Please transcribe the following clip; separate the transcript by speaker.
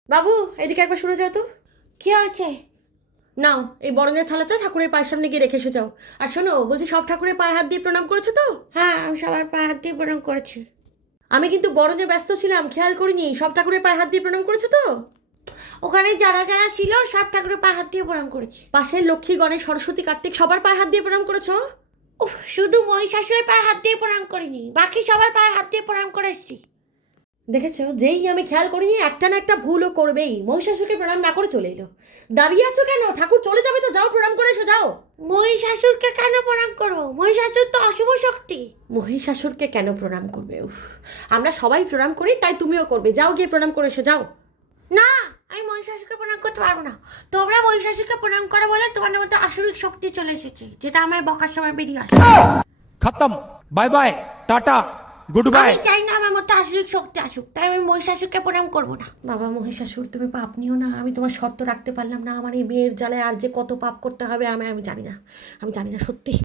Speaker 1: বাবু, এদিকে একবার শুনে যাও তো।
Speaker 2: কি হয়েছে?
Speaker 1: নাও, এই বরণের থালাটা ঠাকুরের পায়ের সামনে গিয়ে রেখে এসে যাও। আর শোনো, বলছি সব ঠাকুরের পায়ে হাত দিয়ে প্রণাম করেছো তো?
Speaker 2: হ্যাঁ, আমি সবার পায়ে হাত দিয়ে প্রণাম করেছি।
Speaker 1: আমি কিন্তু বরণে ব্যস্ত ছিলাম, খেয়াল করিনি। সব ঠাকুরের পায়ে হাত দিয়ে প্রণাম করেছো তো?
Speaker 2: ওখানে যারা যারা ছিল সব ঠাকুরের পায়ে হাত দিয়ে প্রণাম করেছি।
Speaker 1: পাশের লক্ষ্মী, গণেশ, সরস্বতী, কার্তিক সবার পায়ে হাত দিয়ে প্রণাম করেছো?
Speaker 2: উফ, শুধু মহিষাসুরের পায়ে হাত দিয়ে প্রণাম করিনি, বাকি সবার পায়ে হাত দিয়ে প্রণাম করে এসেছি।
Speaker 1: দেখেছো, যেই আমি খেয়াল করিনি একটা না একটা ভুলও করবেই। মহিষাসুরকে প্রণাম না করে চলে এলো। দাঁড়িয়ে আছো কেন? ঠাকুর চলে যাবে তো, যাও প্রণাম করে এসো, যাও।
Speaker 2: মহিষাসুরকে কেন প্রণাম করবো? মহিষাসুর তো অশুভ শক্তি।
Speaker 1: মহিষাসুরকে কেন প্রণাম করবে? উফ, আমরা সবাই প্রণাম করি, তাই তুমিও করবে। যাও, গিয়ে প্রণাম করে এসো, যাও।
Speaker 2: না, আমি মহিষাসুরকে প্রণাম করতে পারবো না। তোমরা মহিষাসুরকে প্রণাম করে বলে তোমাদের মধ্যে আসুরিক শক্তি চলে এসেছে, যেটা আমায় বকার সময় বেরিয়ে আসে।
Speaker 3: खत्म। Bye bye tata good bye.
Speaker 2: আমি চাই না আমার মধ্যে আসুরিক শক্তি আসুক, তাই আমি মহিষাসুরকে প্রণাম করবো না।
Speaker 1: বাবা মহিষাসুর, তুমি পাপ নিও না। আমি তোমার শর্ত রাখতে পারলাম না। আমার এই মেয়ের জ্বালায় আর যে কত পাপ করতে হবে আমি জানি না। আমি জানি না সত্যি।